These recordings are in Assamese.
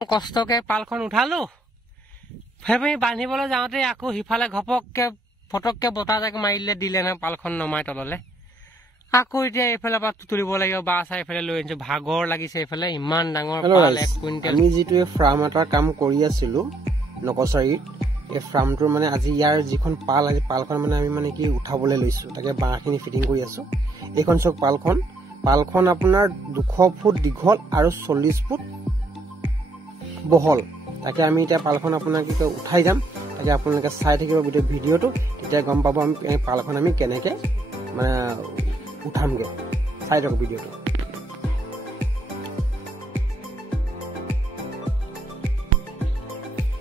কষ্টকে পালখন উঠালো ফেমি বান্ধিবলৈ যাওঁতে আকৌ হিফালে ঘপককে ফটককে বতাহজাক মাৰিলে দিলে না পালখন নমাই তললে আকৌ এতিয়া এইফালে পৰা তুলিব লাগিব বা চাই এইফালে লৈ আনিছো ভাগৰ লাগিছে এইফালে ইমান ডাঙৰ পাল 1 কুইণ্টেল আমি যেটো ফ্ৰাম এটাৰ কাম কৰি আছিলো নকছাৰীত এই ফ্ৰামটোৰ মানে আজি ইয়াৰ যিখন পাল আজি পালখন মানে আমি মানে কি উঠাবলৈ লৈছো তাকে বাঁহখিনি ফিটিং কৰি আছো এইখন চক পালখন আপোনাৰ 200 ফুট দীঘল আৰু 40 ফুট বহল তাকে আমি এতিয়া পালখন আপোনাক কি উঠাই যাম তাকে আপোনালোকে চাই থাকিব ভিডিঅ ভিডিঅটো তেতিয়া গম পাব আমি পালখন আমি কেনেকে মানে উঠামগে চাই থাকক ভিডিঅটো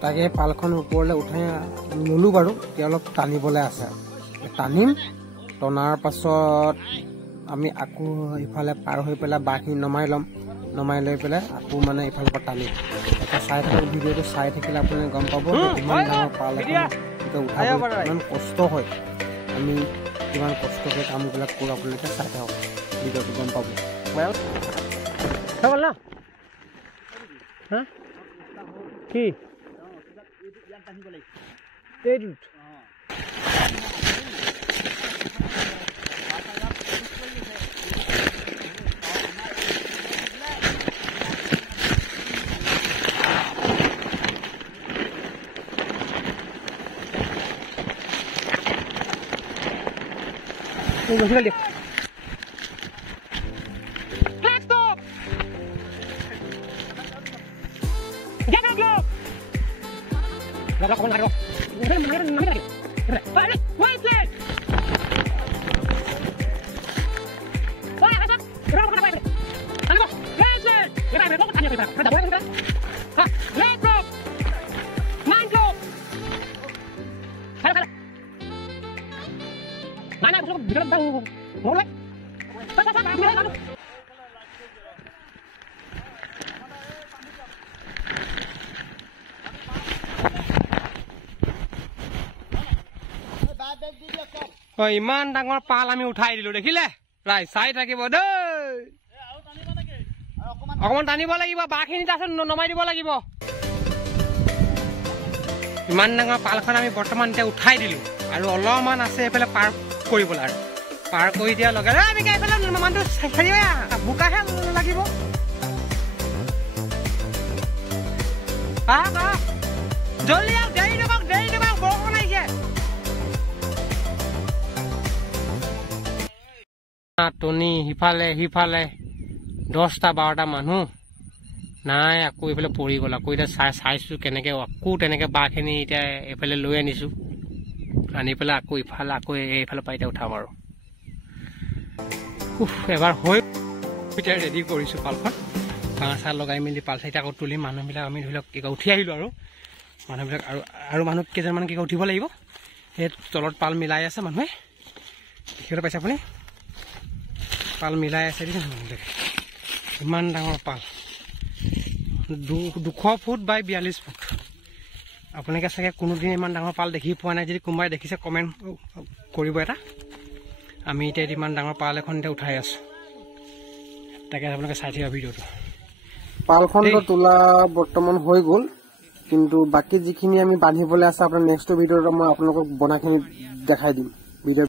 তাকে পালখন ওপৰলৈ উঠাই ললো বাৰু এতিয়া অলপ টানিবলৈ আছে টানিম টনাৰ পাছত আমি আকৌ ইফালে পাৰ হৈ পেলাই বাঁহখিনি নমাই লৈ পেলাই আকৌ মানে ইফালৰ পৰা টানিম এটা চাই থাকক ভিডিঅটো চাই থাকিলে আপুনি গম পাব কিমান ডাঙৰ পাল এখন উঠাব কিমান কষ্ট হয় আমি কিমান কষ্টকে কামবিলাক কৰোঁ আপোনালোকে চাই থাকক ভিডিঅটো গম পাব কি ইমান ডাঙৰ পাল আমি উঠাই দিলো দেখিলে ৰাই চাই থাকিব দেই অকমান টানিব লাগিব বাঁহখিনি তাৰপিছত নমাই দিব লাগিব ইমান ডাঙৰ পালখন আমি বৰ্তমান এতিয়া উঠাই দিলো আৰু অলপমান আছে এইফালে পাৰ কৰিবলৈ আৰু পাৰ কৰি দিয়াৰ লগে লগে আমি এইফালে মানুহটো বোকাহে লাগিব জলদি দেৰি নকৰক বৰষুণ আহিছে টনি সিফালে 10টা 12টা মানুহ নাই আকৌ এইফালে পৰি গ'ল আকৌ এতিয়া চাইছো কেনেকে আকৌ তেনেকে বাঁহখিনি এতিয়া এইফালে লৈ আনিছো আনি পেলাই আকৌ ইফালে আকৌ এইফালে পৰা এতিয়া উঠাম আৰু এবাৰ হৈ এতিয়া ৰেডি কৰিছো পালখন বাঁহ লগাই মেলি পাল চাইটা আকৌ তুলি মানুহবিলাক আমি ধৰি লওক উঠি আহিলো আৰু মানুহবিলাক আৰু মানুহ কেইজনমান উঠিব লাগিব সেই তলত পাল মিলাই আছে মানুহে দেখিবলৈ পাইছে আপুনি পাল মিলাই আছে মানুহবিলাকে ইমান ডাঙৰ পাল 200 ফুট বাই 42 ফুট আপোনালোকে চাগে কোনোদিন ইমান ডাঙৰ পাল দেখি পোৱা নাই যদি কোনোবাই দেখিছে কমেণ্ট কৰিব এটা আমি এতিয়া ইমান ডাঙৰ পাল এখন এতিয়া উঠাই আছো তাকে আপোনালোকে চাই থাকিব ভিডিঅ'টো পালখনটো তোলা বৰ্তমান হৈ গ'ল কিন্তু বাকি যিখিনি আমি বান্ধিবলৈ আছে আপোনাৰ নেক্সট ভিডিঅ'ত মই আপোনালোকক বনাখিনি দেখাই দিম ভিডিঅ'